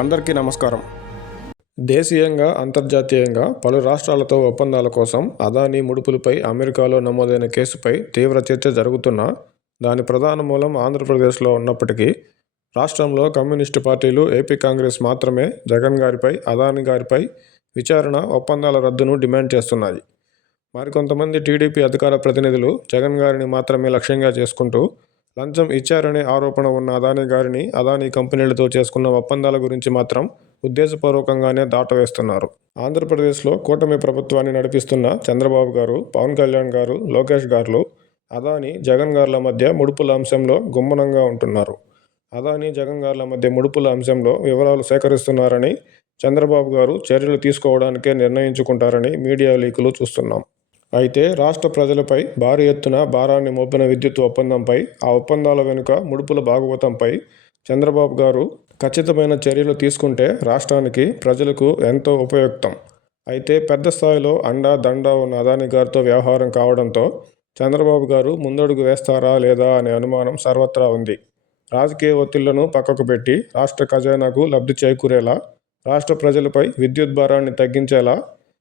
అందరికీ నమస్కారం. దేశీయంగా అంతర్జాతీయంగా పలు రాష్ట్రాలతో ఒప్పందాల కోసం అదానీ ముడుపులపై అమెరికాలో నమోదైన కేసుపై తీవ్ర చర్చ జరుగుతున్నా దాని ప్రధాన మూలం ఆంధ్రప్రదేశ్లో ఉన్నప్పటికీ రాష్ట్రంలో కమ్యూనిస్టు పార్టీలు ఏపీ కాంగ్రెస్ మాత్రమే జగన్ గారిపై అదానీ గారిపై విచారణ ఒప్పందాల రద్దును డిమాండ్ చేస్తున్నాయి. మరికొంతమంది టీడీపీ అధికార ప్రతినిధులు జగన్ గారిని మాత్రమే లక్ష్యంగా చేసుకుంటూ లంచం ఇచ్చారనే ఆరోపణ ఉన్న అదానీ గారిని అదానీ కంపెనీలతో చేసుకున్న ఒప్పందాల గురించి మాత్రం ఉద్దేశపూర్వకంగానే దాటవేస్తున్నారు. ఆంధ్రప్రదేశ్లో కూటమి ప్రభుత్వాన్ని నడిపిస్తున్న చంద్రబాబు గారు పవన్ కళ్యాణ్ గారు లోకేష్ గారు అదానీ జగన్ గారుల మధ్య ముడుపుల అంశంలో గుమ్మనంగా ఉంటున్నారు. అదానీ జగన్ గారుల మధ్య ముడుపుల అంశంలో వివరాలు సేకరిస్తున్నారని చంద్రబాబు గారు చర్యలు తీసుకోవడానికే నిర్ణయించుకుంటారని మీడియా లీకులు చూస్తున్నాం. అయితే రాష్ట్ర ప్రజలపై భారీ ఎత్తున భారాన్ని మోపిన విద్యుత్ ఒప్పందంపై ఆ ఒప్పందాల వెనుక ముడుపుల భాగవతంపై చంద్రబాబు గారు ఖచ్చితమైన చర్యలు తీసుకుంటే రాష్ట్రానికి ప్రజలకు ఎంతో ఉపయుక్తం. అయితే పెద్ద స్థాయిలో అండా దండా ఉన్న అదాని గారితో వ్యవహారం కావడంతో చంద్రబాబు గారు ముందడుగు వేస్తారా లేదా అనే అనుమానం సర్వత్రా ఉంది. రాజకీయ ఒత్తిళ్ళను పక్కకు పెట్టి రాష్ట్ర ఖజానాకు లబ్ధి చేకూరేలా రాష్ట్ర ప్రజలపై విద్యుత్ భారాన్ని తగ్గించేలా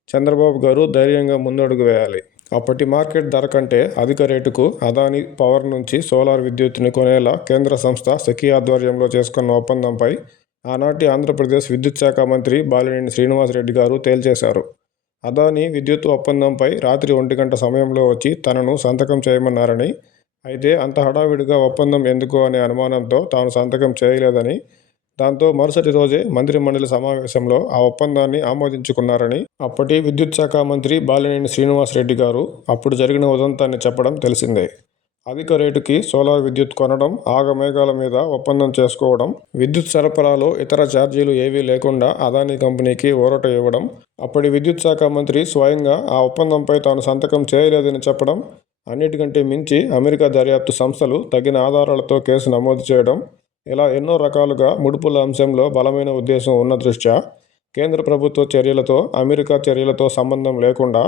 చంద్రబాబు గారు ధైర్యంగా ముందడుగు వేయాలి. అప్పటి మార్కెట్ ధర కంటే అధిక రేటుకు అదాని పవర్ నుంచి సోలార్ విద్యుత్తుని కొనేలా కేంద్ర సంస్థ సెకీ ఆధ్వర్యంలో చేసుకున్న ఒప్పందంపై ఆనాటి ఆంధ్రప్రదేశ్ విద్యుత్ శాఖ మంత్రి బాలినేని శ్రీనివాసరెడ్డి గారు తేల్చేశారు. అదాని విద్యుత్ ఒప్పందంపై రాత్రి ఒంటి గంట సమయంలో వచ్చి తనను సంతకం చేయమన్నారని అయితే అంత హడావిడిగా ఒప్పందం ఎందుకు అనే అనుమానంతో తాను సంతకం చేయలేదని దాంతో మరుసటి రోజే మంత్రిమండలి సమావేశంలో ఆ ఒప్పందాన్ని ఆమోదించుకున్నారని అప్పటి విద్యుత్ శాఖ మంత్రి బాలినేని శ్రీనివాసరెడ్డి గారు అప్పుడు జరిగిన ఉదంతాన్ని చెప్పడం తెలిసిందే. అధిక రేటుకి సోలార్ విద్యుత్ కొనడం ఆగమేఘాల మీద ఒప్పందం చేసుకోవడం విద్యుత్ సరఫరాలో ఇతర ఛార్జీలు ఏవీ లేకుండా అదానీ కంపెనీకి ఊరట ఇవ్వడం అప్పటి విద్యుత్ శాఖ మంత్రి స్వయంగా ఆ ఒప్పందంపై తాను సంతకం చేయలేదని చెప్పడం అన్నిటికంటే మించి అమెరికా దర్యాప్తు సంస్థలు తగిన ఆధారాలతో కేసు నమోదు చేయడం ఇలా ఎన్నో రకాలుగా ముడుపుల అంశంలో బలమైన ఉద్దేశం ఉన్న దృష్ట్యా కేంద్ర ప్రభుత్వ చర్యలతో అమెరికా చర్యలతో సంబంధం లేకుండా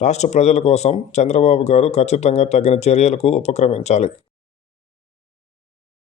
రాష్ట్ర ప్రజల కోసం చంద్రబాబు గారు ఖచ్చితంగా తగిన చర్యలకు ఉపక్రమించాలి.